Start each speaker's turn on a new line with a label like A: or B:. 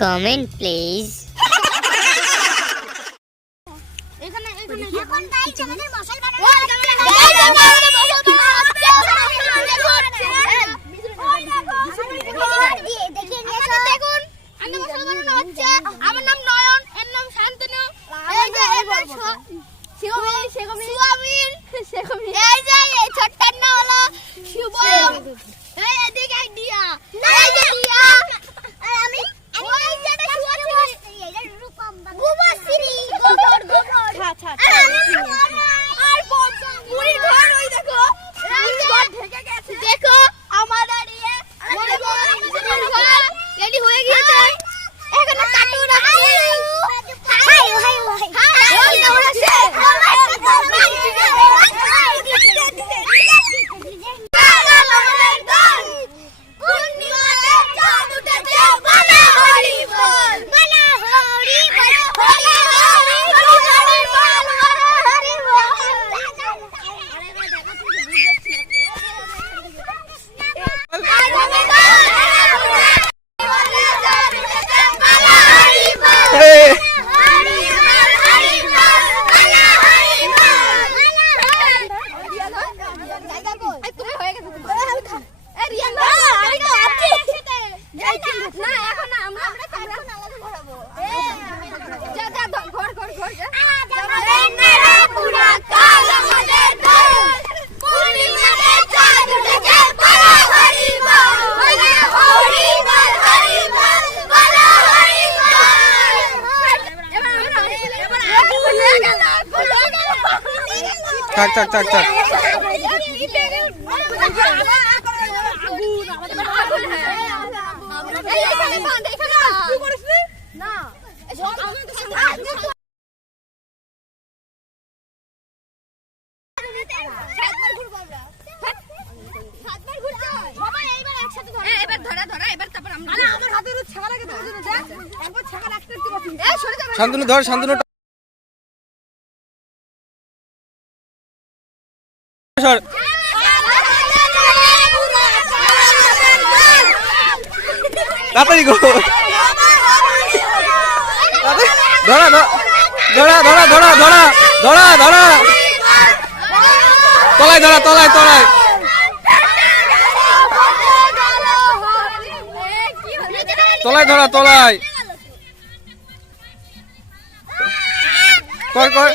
A: comment please.
B: আমার নাম নয়ন এর নাম শান্তনু এই যে ছোট্টার নাম হলো শুভম Hey, hey, hey.
C: থাক থাক থাক থাক শান্তনু ধর শান্তনু সর। তাড়াতাড়ি গো। ধরা ধরা ধরা ধরা ধরা ধরা ধরা। তলায় ধরা, তলায় তলায়। তলায় ধরা, তলায়।
A: কয় কয়